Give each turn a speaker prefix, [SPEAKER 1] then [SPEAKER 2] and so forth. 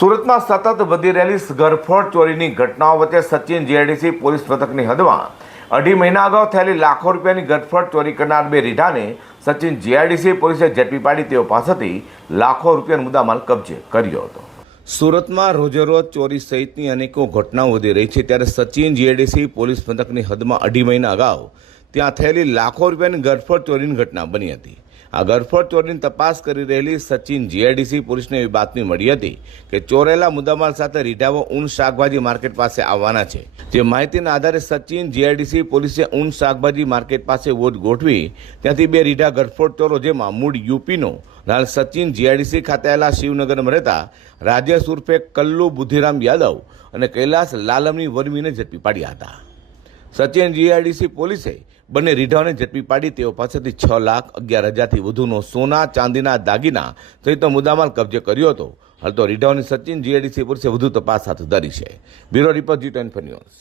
[SPEAKER 1] સુરતમાં સતત વધી રહેલી ઘરફોડ ચોરીની ઘટનાઓ વચ્ચે સચિન જીઆઈડીસી પોલીસ મથકની હદમાં. અઢી મહિના અગાઉ થયેલી લાખો રૂપિયાની ઘરફોડ ચોરી કરનાર બે રીઢાને સચિન જીઆઈડીસી પોલીસે ઝડપી પાડી તેઓ પાસેથી લાખો રૂપિયાનો મુદ્દામાલ કબજે કર્યો હતો. સુરતમાં રોજેરોજ ચોરી સહિતની અનેકો ઘટનાઓ વધી રહી છે ત્યારે સચિન જીઆઈડીસી પોલીસ મથકની હદમાં અઢી મહિના અગાઉ ત્યાં થયેલી લાખો રૂપિયાની ગરફોડ ચોરીની ઘટના બની હતી. આ ગરફોડ ચોરીની તપાસ કરી રહેલી સચિન જીઆઈડીસી પોલીસને એવી બાતમી મળી હતી કે ચોરેલા મુદ્દામાલ સાથે રીઢાવો ઊન શાકભાજી માર્કેટ પાસે આવવાના છે. જે માહિતીના આધારે સચિન જીઆઈડીસી પોલીસે ઊન શાકભાજી માર્કેટ પાસે વોટ ગોઠવી ત્યાંથી બે રીઢા ગરફોડ ચોરો જેમાં મૂળ યુપીનો હાલ સચિન જીઆઈડીસી ખાતે આવેલા શિવનગરમાં રહેતા રાજેશ ઉર્ફે કલ્લુ બુદ્ધિરામ યાદવ અને કૈલાસ લાલમની વર્મીને ઝડપી પાડ્યા હતા. સચિન જીઆઈડીસી પોલીસે બંને રીઢાઓને ઝડપી પાડી તેઓ પાસેથી છ લાખ અગિયાર હજારથી વધુનો સોના, ચાંદીના, દાગીના સહિતનો મુદ્દામાલ કબજે કર્યો હતો. હાલ તો રીઢાઓની સચિન જીએડીસી પોલીસે વધુ તપાસ હાથ ધરી છે. Bureau report G twenty news